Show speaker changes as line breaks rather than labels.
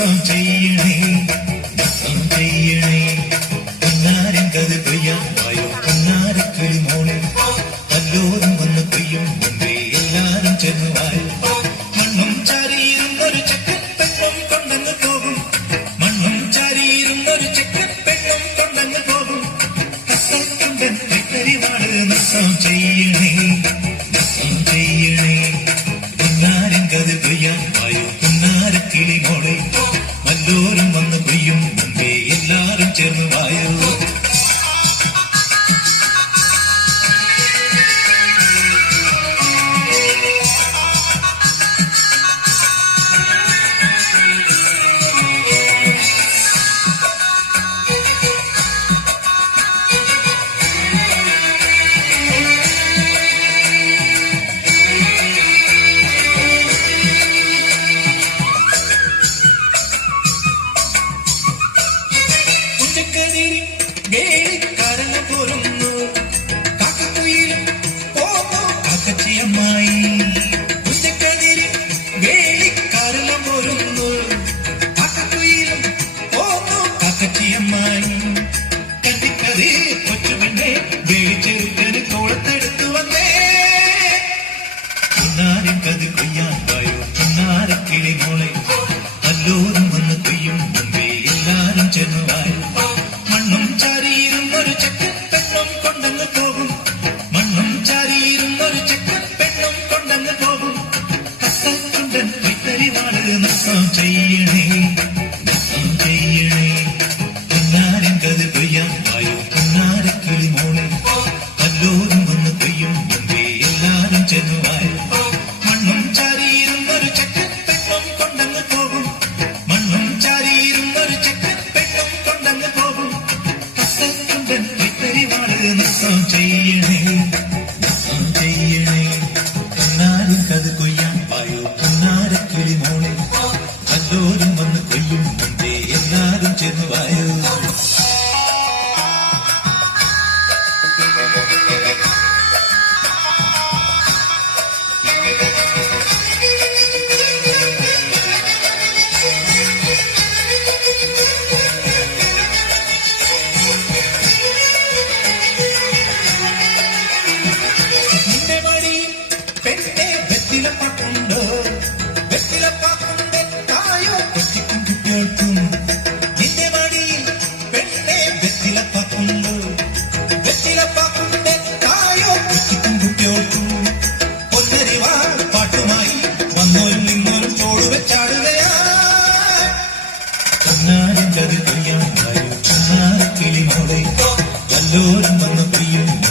ദിവസം ചെയ്യണേ ദിവസം ചെയ്യണേ. പിന്നാരും കത് പെയ്യാമായോ പിന്നാരെ കിളിമോളെ നല്ലോരും വന്ന് പെയ്യും മുൻപേ എല്ലാരും ചെന്നുവായി മണ്ണും ചാരിയിലും ഒരു ചെക്കൻ പെണ്ണും കൊണ്ടങ്ങ് പോകും. മണ്ണും ചാരിയിലും ഒരു ചെക്കൻ പെണ്ണും കൊണ്ടങ്ങ് ചെയ്യണേ. ജന്മയോ കൊയ്യാൻ പായോ ചിന്നാരക്കിളി മുളെ. അല്ലൂർ Thank you. എല്ലാരും വന്ന പ്രിയം